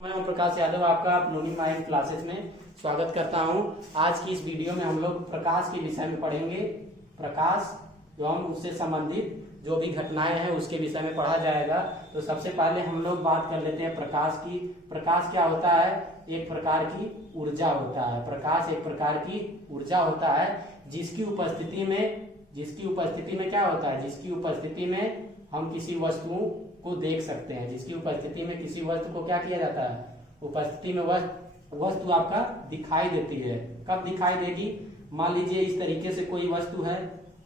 मैं ओम प्रकाश यादव आपका नूनी mind classes में स्वागत करता हूं। आज की इस वीडियो में हम लोग प्रकाश के विषय में पढ़ेंगे। प्रकाश एवं उससे संबंधित जो भी घटनाएं हैं उसके विषय में पढ़ा जाएगा। तो सबसे पहले हम लोग बात कर लेते हैं प्रकाश की। प्रकाश क्या होता है? एक प्रकार की ऊर्जा होता है। प्रकाश एक प्रकार की ऊर्जा होता है जिसकी उपस्थिति में क्या होता है? जिसकी उपस्थिति में हम किसी वस्तु को देख सकते हैं। जिसकी उपस्थिति में किसी वस्तु को क्या किया जाता है? उपस्थिति में वस्तु आपका दिखाई देती है। कब दिखाई देगी? मान लीजिए इस तरीके से कोई वस्तु है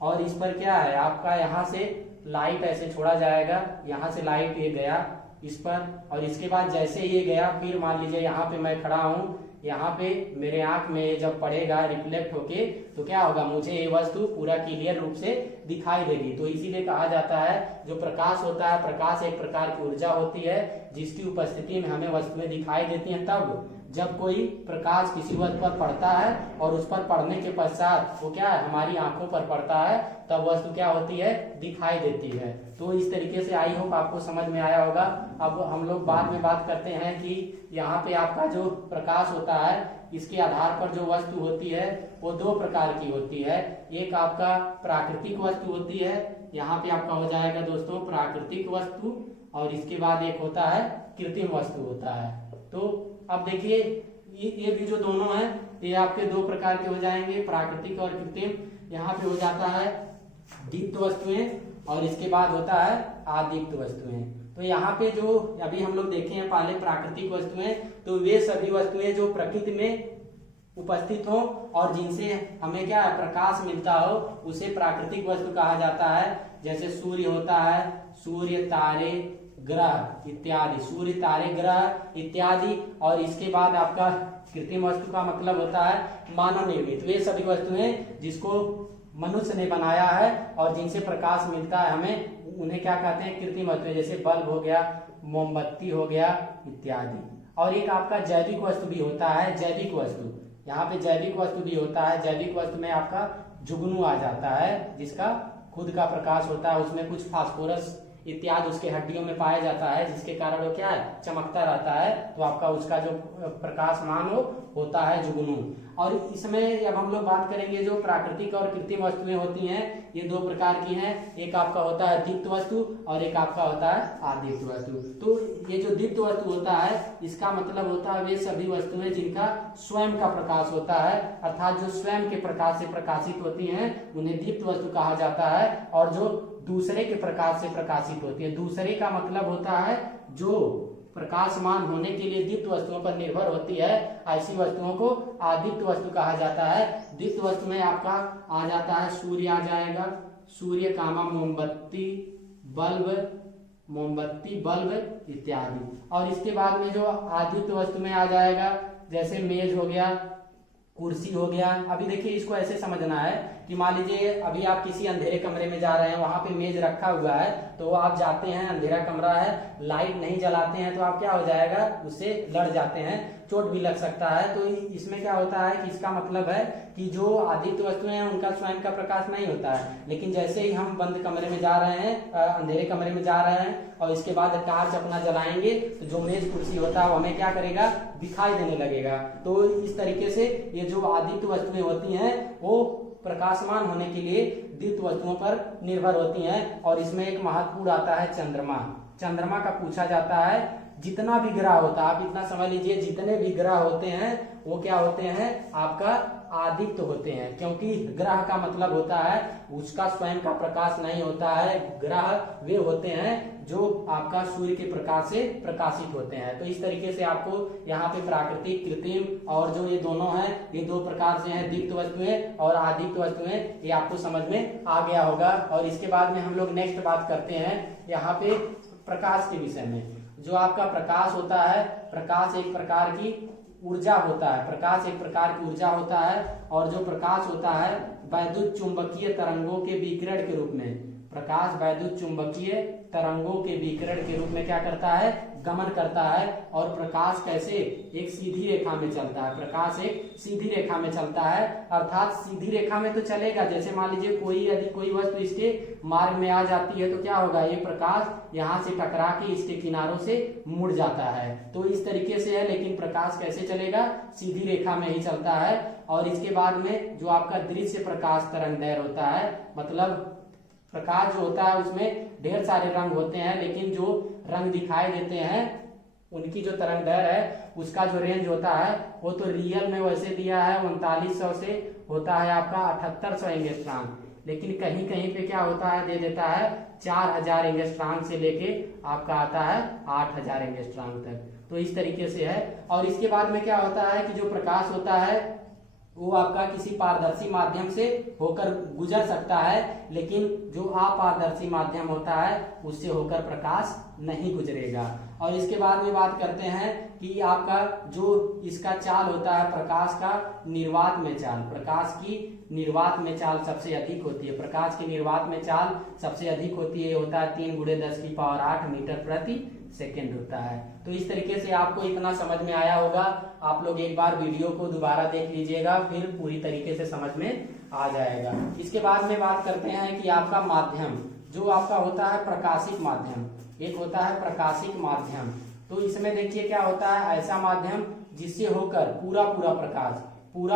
और इस पर क्या है, आपका यहाँ से लाइट ऐसे छोड़ा जाएगा, यहाँ से लाइट ये गया इस पर, और इसके बाद जैसे ये गया फिर मान लीजिए यहाँ पे मैं खड़ा हूँ, यहाँ पे मेरे आंख में जब पड़ेगा रिफ्लेक्ट होके तो क्या होगा, मुझे ये वस्तु पूरा क्लियर रूप से दिखाई देगी। तो इसीलिए कहा जाता है जो प्रकाश होता है, प्रकाश एक प्रकार की ऊर्जा होती है जिसकी उपस्थिति में हमें वस्तुएं दिखाई देती हैं। तब जब कोई प्रकाश किसी वस्तु पर पड़ता है और उस पर पड़ने के पश्चात वो क्या है, हमारी आंखों पर पड़ता है, तब वस्तु क्या होती है, दिखाई देती है। तो इस तरीके से आई होप आपको समझ में आया होगा। अब हम लोग बाद में बात करते हैं कि यहाँ पे आपका जो प्रकाश होता है इसके आधार पर जो वस्तु होती है वो दो प्रकार की होती है। एक आपका प्राकृतिक वस्तु होती है, यहाँ पे आपका हो जाएगा दोस्तों प्राकृतिक वस्तु, और इसके बाद एक होता है कृत्रिम वस्तु होता है। तो अब देखिए ये भी जो दोनों हैं ये आपके दो प्रकार के हो जाएंगे, प्राकृतिक और कृत्रिम। यहाँ पे हो जाता है दीप्त वस्तुएं और इसके बाद होता है अदीप्त वस्तुएं। तो यहाँ पे जो अभी हम लोग देखे हैं पहले प्राकृतिक वस्तुएं, तो वे सभी वस्तुएं जो प्रकृति में उपस्थित हो और जिनसे हमें क्या है, प्रकाश मिलता हो, उसे प्राकृतिक वस्तु कहा जाता है। जैसे सूर्य होता है, सूर्य, तारे, ग्रह इत्यादि, सूर्य, तारे, ग्रह इत्यादि। और इसके बाद आपका कृत्रिम वस्तु का मतलब होता है मानव निर्मित। वे सभी वस्तुएं जिसको मनुष्य ने बनाया है और जिनसे प्रकाश मिलता है हमें, उन्हें क्या कहते हैं, कृत्रिम वस्तुएं। जैसे बल्ब हो गया, मोमबत्ती हो गया इत्यादि। और एक आपका जैविक वस्तु भी होता है, जैविक वस्तु। यहाँ पे जैविक वस्तु भी होता है। जैविक वस्तु में आपका जुगनू आ जाता है जिसका खुद का प्रकाश होता है, उसमें कुछ फास्फोरस इत्यादि उसके हड्डियों में पाया जाता है जिसके कारण वो क्या है, चमकता रहता है। तो आपका उसका जो प्रकाशमान होता है जुगनू। और इसमें अब हम लोग बात करेंगे जो प्राकृतिक और कृत्रिम वस्तुएं होती हैं, ये दो प्रकार की हैं। एक आपका होता है दीप्त वस्तु और एक आपका होता है अदीप्त वस्तु। तो ये जो दीप्त वस्तु होता है इसका मतलब होता है वे सभी वस्तुएं जिनका स्वयं का प्रकाश होता है, अर्थात जो स्वयं के प्रकाश से प्रकाशित होती हैं उन्हें दीप्त वस्तु कहा जाता है। और जो दूसरे के प्रकाश से प्रकाशित होती है, दूसरे का मतलब होता है जो प्रकाशमान होने के लिए दीप्त वस्तुओं पर निर्भर होती है, ऐसी वस्तुओं को अदीप्त वस्तु कहा जाता है। दीप्त वस्तु में आपका आ जाता है सूर्य आ जाएगा, सूर्य कामा मोमबत्ती, बल्ब इत्यादि। और इसके बाद में जो अदीप्त वस्तु में आ जाएगा, जैसे मेज हो गया, कुर्सी हो गया। अभी देखिए इसको ऐसे समझना है कि मान लीजिए अभी आप किसी अंधेरे कमरे में जा रहे हैं, वहां पे मेज रखा हुआ है, तो आप जाते हैं, अंधेरा कमरा है, लाइट नहीं जलाते हैं, तो आप क्या हो जाएगा, उससे लड़ जाते हैं, चोट भी लग सकता है। तो इसमें क्या होता है कि इसका मतलब है कि जो अदीप्त वस्तुएं हैं उनका स्वयं का प्रकाश नहीं होता है, लेकिन जैसे ही हम बंद कमरे में जा रहे हैं, अंधेरे कमरे में जा रहे हैं और इसके बाद टार्च अपना जलाएंगे, तो जो मेज कुर्सी होता है वो हमें क्या करेगा, दिखाई देने लगेगा। तो इस तरीके से ये जो अदीप्त वस्तुएं होती हैं वो प्रकाशमान होने के लिए दीप्त वस्तुओं पर निर्भर होती हैं। और इसमें एक महत्वपूर्ण आता है चंद्रमा। चंद्रमा का पूछा जाता है, जितना भी ग्रह होता है, आप इतना समझ लीजिए, जितने भी ग्रह होते हैं वो क्या होते हैं, आपका अदीप्त होते हैं। क्योंकि ग्रह का मतलब होता है उसका स्वयं का प्रकाश नहीं होता है। ग्रह वे होते हैं जो आपका सूर्य के प्रकाश से प्रकाशित होते हैं। तो इस तरीके से आपको यहाँ पे प्राकृतिक, कृत्रिम और जो ये दोनों हैं, ये दो प्रकार से हैं, दीप्त वस्तुएं और अदीप्त वस्तुएं, ये आपको समझ में आ गया होगा। और इसके बाद में हम लोग नेक्स्ट बात करते हैं यहाँ पे प्रकाश के विषय में। जो आपका प्रकाश होता है, प्रकाश एक प्रकार की ऊर्जा होता है, प्रकाश एक प्रकार की ऊर्जा होता है। और जो प्रकाश होता है वैद्युत चुंबकीय तरंगों के विकिरण के रूप में, प्रकाश वैद्युत चुंबकीय तरंगों के विकिरण के रूप में क्या करता है, गमन करता है और प्रकाश कैसे एक सीधी रेखा में चलता है, प्रकाश एक सीधी रेखा में चलता है, अर्थात सीधी रेखा में तो चलेगा। जैसे मान लीजिए यदि कोई वस्तु इसके मार्ग में आ जाती है तो क्या होगा, ये प्रकाश यहाँ से टकरा के इसके किनारों से मुड़ जाता है। तो इस तरीके से है, लेकिन प्रकाश कैसे चलेगा, सीधी रेखा में ही चलता है। और इसके बाद में जो आपका दृश्य प्रकाश तरंगदैर्घ्य होता है, मतलब प्रकाश जो होता है उसमें ढेर सारे रंग होते हैं, लेकिन जो रंग दिखाई देते हैं उनकी जो तरंगदैर्घ्य है उसका जो रेंज होता है वो तो रियल में वैसे दिया है 3900 से होता है आपका 7800 एंगस्ट्रॉम, लेकिन कहीं कहीं पे क्या होता है, दे देता है 4000 एंगस्ट्रॉम से लेके आपका आता है 8000 एंगस्ट्रॉम तक। तो इस तरीके से है। और इसके बाद में क्या होता है कि जो प्रकाश होता है वो आपका किसी पारदर्शी माध्यम से होकर गुजर सकता है, लेकिन जो अपारदर्शी माध्यम होता है उससे होकर प्रकाश नहीं गुजरेगा। और इसके बाद में बात करते हैं कि आपका जो इसका चाल होता है प्रकाश का निर्वात में चाल, प्रकाश की निर्वात में चाल सबसे अधिक होती है, प्रकाश की निर्वात में चाल सबसे अधिक होती है, होता है 3 × 10⁸ मीटर प्रति सेकेंड होता है। तो इस तरीके से आपको इतना समझ में आया होगा। आप लोग एक बार वीडियो को दोबारा देख लीजिएगा, फिर पूरी तरीके से समझ में आ जाएगा। इसके बाद में बात करते हैं कि आपका माध्यम जो आपका होता है प्रकाशिक माध्यम, एक होता है प्रकाशिक माध्यम। तो इसमें देखिए क्या होता है, ऐसा माध्यम जिससे होकर पूरा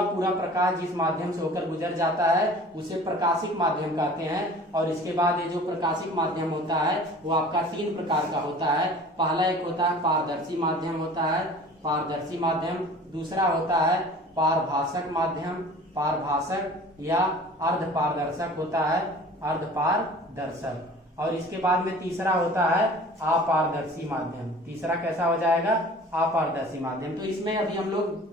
पूरा प्रकाश जिस माध्यम से होकर गुजर जाता है उसे प्रकाशिक माध्यम कहते हैं। और इसके बाद ये जो प्रकाशिक माध्यम होता है वो आपका 3 प्रकार का होता है। पहला एक होता है पारदर्शी माध्यम होता है, पारदर्शी माध्यम। दूसरा होता है पारभासक माध्यम, पारभासक या अर्धपारदर्शक होता है, अर्धपारदर्शक। और इसके बाद में तीसरा होता है अपारदर्शी माध्यम। तीसरा कैसा हो जाएगा, अपारदर्शी माध्यम। तो इसमें अभी हम लोग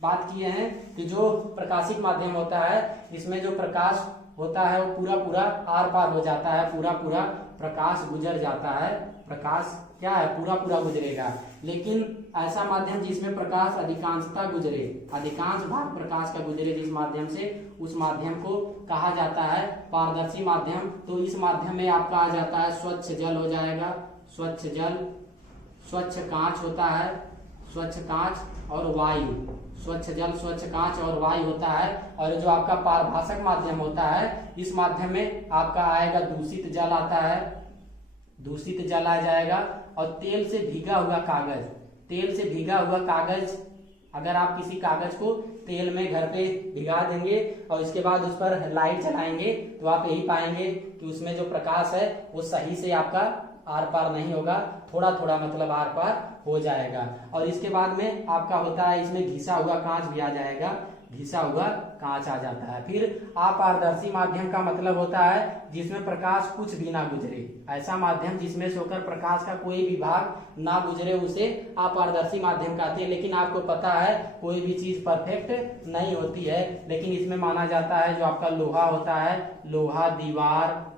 बात किए हैं कि जो प्रकाशिक माध्यम होता है इसमें जो प्रकाश होता है वो पूरा आर पार हो जाता है, पूरा प्रकाश गुजर जाता है, प्रकाश क्या है पूरा गुजरेगा। लेकिन ऐसा माध्यम जिसमें प्रकाश अधिकांशतः गुजरे, अधिकांश भाग प्रकाश का गुजरे जिस माध्यम से, उस माध्यम को कहा जाता है पारदर्शी माध्यम। तो इस माध्यम में आपका आ जाता है स्वच्छ जल हो जाएगा, स्वच्छ जल, स्वच्छ कांच होता है, स्वच्छ कांच और वायु, स्वच्छ जल, स्वच्छ कांच और वायु होता है। और जो आपका पारभासक माध्यम होता है इस माध्यम में आपका आएगा दूषित जल आता है, दूषित जल आ जाएगा। और तेल से भीगा हुआ कागज, तेल से भीगा हुआ कागज, अगर आप किसी कागज को तेल में घर पे भिगा देंगे और इसके बाद उस पर लाइट चलाएंगे तो आप यही पाएंगे कि उसमें जो प्रकाश है वो सही से आपका आर पार नहीं होगा, थोड़ा मतलब आर पार हो जाएगा। और इसके बाद में आपका होता है इसमें घिसा हुआ कांच भी आ जाएगा, घिसा हुआ कांच आ जाता है। फिर अपारदर्शी माध्यम का मतलब होता है जिसमें प्रकाश कुछ भी ना गुजरे, ऐसा माध्यम जिसमें से होकर प्रकाश का कोई भी भाग ना गुजरे उसे अपारदर्शी माध्यम कहते हैं। लेकिन आपको पता है कोई भी चीज परफेक्ट नहीं होती है, लेकिन इसमें माना जाता है जो आपका लोहा होता है, लोहा, दीवार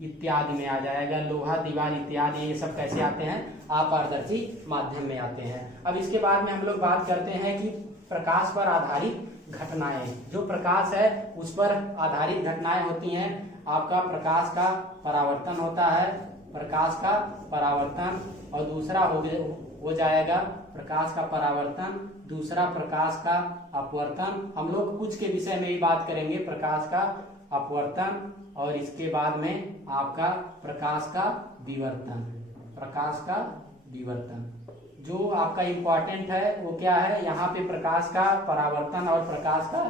इत्यादि में आ जाएगा, लोहा, दीवार इत्यादि ये सब कैसे आते हैं, अपारदर्शी माध्यम में आते हैं। अब इसके बाद में हम लोग बात करते हैं कि प्रकाश पर आधारित घटनाएं, जो प्रकाश है उस पर आधारित घटनाएं होती हैं। आपका प्रकाश का परावर्तन होता है, प्रकाश का परावर्तन, और दूसरा हो जाएगा प्रकाश का परावर्तन, दूसरा प्रकाश का अपवर्तन। हम लोग कुछ के विषय में भी बात करेंगे, प्रकाश का अपवर्तन और इसके बाद में आपका प्रकाश का विवर्तन, प्रकाश का विवर्तन। जो आपका इम्पोर्टेंट है वो क्या है, यहाँ पे प्रकाश का परावर्तन और प्रकाश का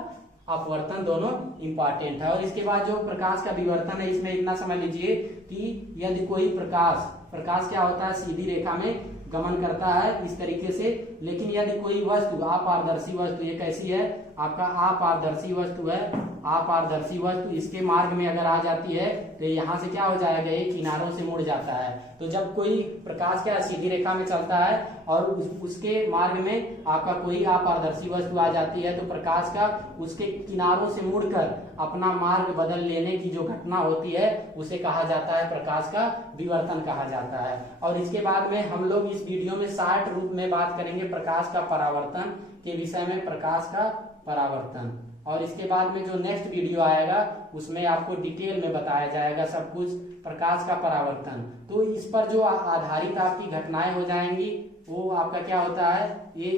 अपवर्तन दोनों इम्पोर्टेंट है। और इसके बाद जो प्रकाश का विवर्तन है इसमें इतना समझ लीजिए कि यदि कोई प्रकाश क्या होता है सीधी रेखा में गमन करता है इस तरीके से, लेकिन यदि कोई वस्तु अपारदर्शी वस्तु, ये कैसी है आपका अपारदर्शी वस्तु है, अपारदर्शी वस्तु इसके मार्ग में अगर आ जाती है तो यहाँ से क्या हो जाएगा, ये किनारों से मुड़ जाता है। तो जब कोई प्रकाश क्या सीधी रेखा में चलता है और उसके मार्ग में आपका कोई अपारदर्शी वस्तु आ जाती है तो प्रकाश का उसके किनारों से मुड़कर अपना मार्ग बदल लेने की जो घटना होती है उसे कहा जाता है प्रकाश का विवर्तन कहा जाता है। और इसके बाद में हम लोग इस वीडियो में शॉर्ट रूप में बात करेंगे प्रकाश का परावर्तन के विषय में, प्रकाश का परावर्तन। और इसके बाद में जो नेक्स्ट वीडियो आएगा उसमें आपको डिटेल में बताया जाएगा सब कुछ प्रकाश का परावर्तन। तो इस पर जो आधारित आपकी घटनाएं हो जाएंगी वो आपका क्या होता है, ये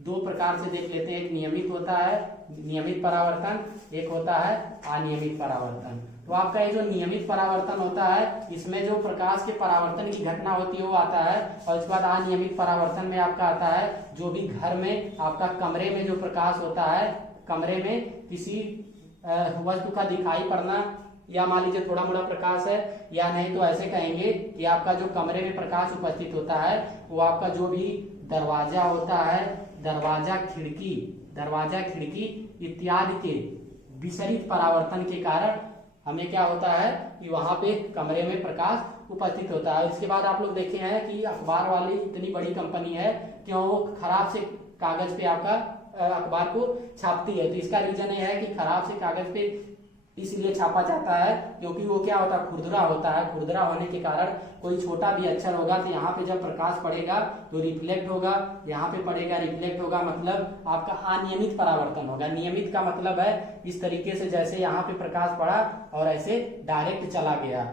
दो प्रकार से देख लेते हैं। एक नियमित होता है, नियमित परावर्तन, एक होता है अनियमित परावर्तन। तो आपका ये जो नियमित परावर्तन होता है इसमें जो प्रकाश के परावर्तन की घटना होती है वो आता है। और इसके बाद अनियमित परावर्तन में आपका आता है जो भी घर में आपका कमरे में जो प्रकाश होता है, कमरे में किसी वस्तु का दिखाई पड़ना, या मान लीजिए थोड़ा मोड़ा प्रकाश है, या नहीं तो ऐसे कहेंगे कि आपका जो कमरे में प्रकाश उपस्थित होता है वो आपका जो भी दरवाजा होता है, दरवाजा खिड़की इत्यादि के विसरित परावर्तन के कारण हमें क्या होता है कि वहां पे कमरे में प्रकाश उपस्थित होता है। इसके बाद आप लोग देखे हैं कि अखबार वाली इतनी बड़ी कंपनी है क्यों वो खराब से कागज पे आपका अखबार को छापती है। तो इसका रीजन ये है कि खराब से कागज पे इसलिए छापा जाता है क्योंकि वो क्या होता है, खुरदरा होता है। खुरदरा होने के कारण कोई छोटा भी अक्षर होगा तो यहाँ पे जब प्रकाश पड़ेगा तो रिफ्लेक्ट होगा, यहाँ पे पड़ेगा रिफ्लेक्ट होगा, मतलब आपका अनियमित परावर्तन होगा। नियमित का मतलब है इस तरीके से जैसे यहाँ पे प्रकाश पड़ा और ऐसे डायरेक्ट चला गया,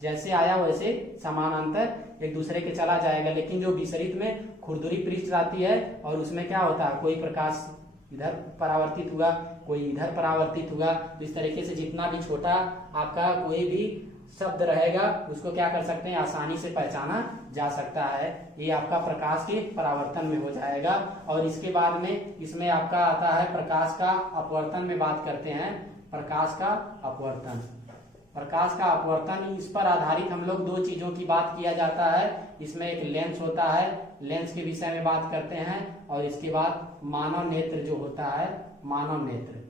जैसे आया वैसे समानांतर एक दूसरे के चला जाएगा। लेकिन जो विसरित में खुरदुरी पृष्ठ रहती है और उसमें क्या होता है, कोई प्रकाश इधर परावर्तित हुआ, कोई इधर परावर्तित हुआ। तो इस तरीके से जितना भी छोटा आपका कोई भी शब्द रहेगा उसको क्या कर सकते हैं, आसानी से पहचाना जा सकता है। ये आपका प्रकाश के परावर्तन में हो जाएगा। और इसके बाद में इसमें आपका आता है प्रकाश का अपवर्तन में बात करते हैं। प्रकाश का अपवर्तन, प्रकाश का अपवर्तन, इस पर आधारित हम लोग दो चीजों की बात किया जाता है। इसमें एक लेंस होता है, लेंस के विषय में बात करते हैं। और इसके बाद मानव नेत्र जो होता है, मानव नेत्र,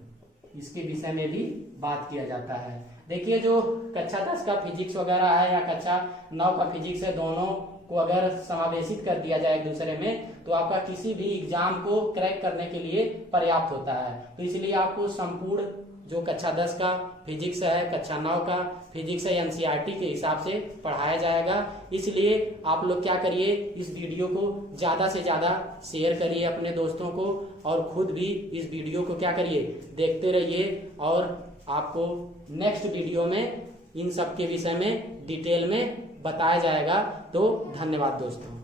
इसके विषय में भी बात किया जाता है। देखिए जो कक्षा 10 का फिजिक्स वगैरह है या कक्षा 9 का फिजिक्स है, दोनों को अगर समावेशित कर दिया जाए एक दूसरे में तो आपका किसी भी एग्जाम को क्रैक करने के लिए पर्याप्त होता है। तो इसलिए आपको संपूर्ण जो कक्षा 10 का फिजिक्स है, कक्षा 9 का फिजिक्स है, एनसीईआरटी के हिसाब से पढ़ाया जाएगा। इसलिए आप लोग क्या करिए, इस वीडियो को ज्यादा से ज्यादा शेयर करिए अपने दोस्तों को, और खुद भी इस वीडियो को क्या करिए, देखते रहिए। और आपको नेक्स्ट वीडियो में इन सब के विषय में डिटेल में बताया जाएगा। तो धन्यवाद दोस्तों।